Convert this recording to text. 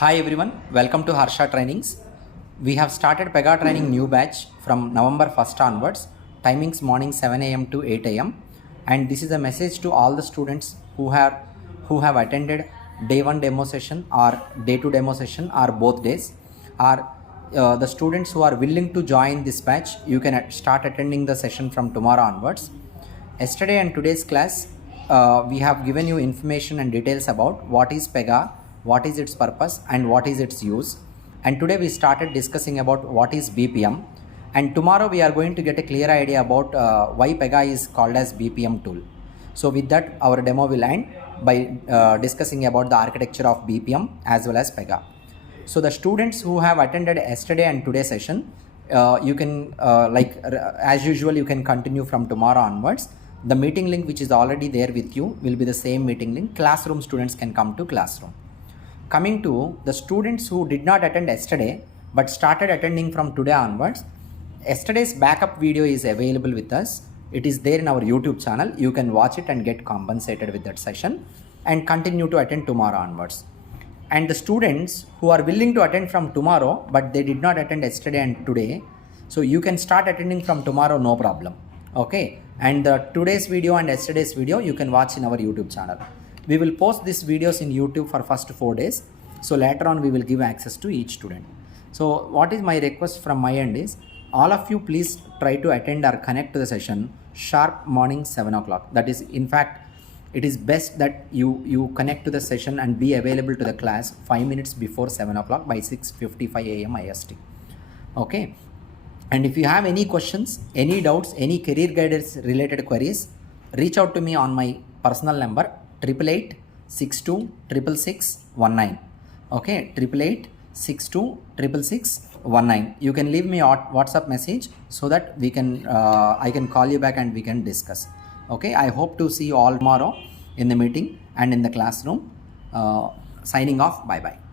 Hi everyone, welcome to Harsha Trainings. We have started Pega training new batch from November 1st onwards, timings morning 7 a.m. to 8 a.m. And this is a message to all the students who have attended day 1 demo session or day 2 demo session or both days, or the students who are willing to join this batch. You can start attending the session from tomorrow onwards. Yesterday and today's class, we have given you information and details about what is Pega, what is its purpose, and what is its use. And today we started discussing about what is BPM. And tomorrow we are going to get a clear idea about why Pega is called as BPM tool. So with that, our demo will end by discussing about the architecture of BPM as well as Pega. So the students who have attended yesterday and today's session, you can as usual, you can continue from tomorrow onwards. The meeting link which is already there with you will be the same meeting link. Classroom students can come to classroom. Coming to the students who did not attend yesterday but started attending from today onwards, yesterday's backup video is available with us. It is there in our YouTube channel. You can watch it and get compensated with that session and continue to attend tomorrow onwards. And the students who are willing to attend from tomorrow but they did not attend yesterday and today, so you can start attending from tomorrow, no problem. Okay, and today's video and yesterday's video you can watch in our YouTube channel. We will post these videos in YouTube for first 4 days. So later on we will give access to each student. So what is my request from my end is, all of you please try to attend or connect to the session sharp morning 7 o'clock. That is, in fact, it is best that you connect to the session and be available to the class 5 minutes before 7 o'clock by 6:55 a.m. IST. Okay. And if you have any questions, any doubts, any career guidance related queries, reach out to me on my personal number 888-62-666-19. Okay, 888-62-666-19. You can leave me a WhatsApp message so that we can I can call you back and we can discuss. Okay, I hope to see you all tomorrow in the meeting and in the classroom. Signing off. Bye bye.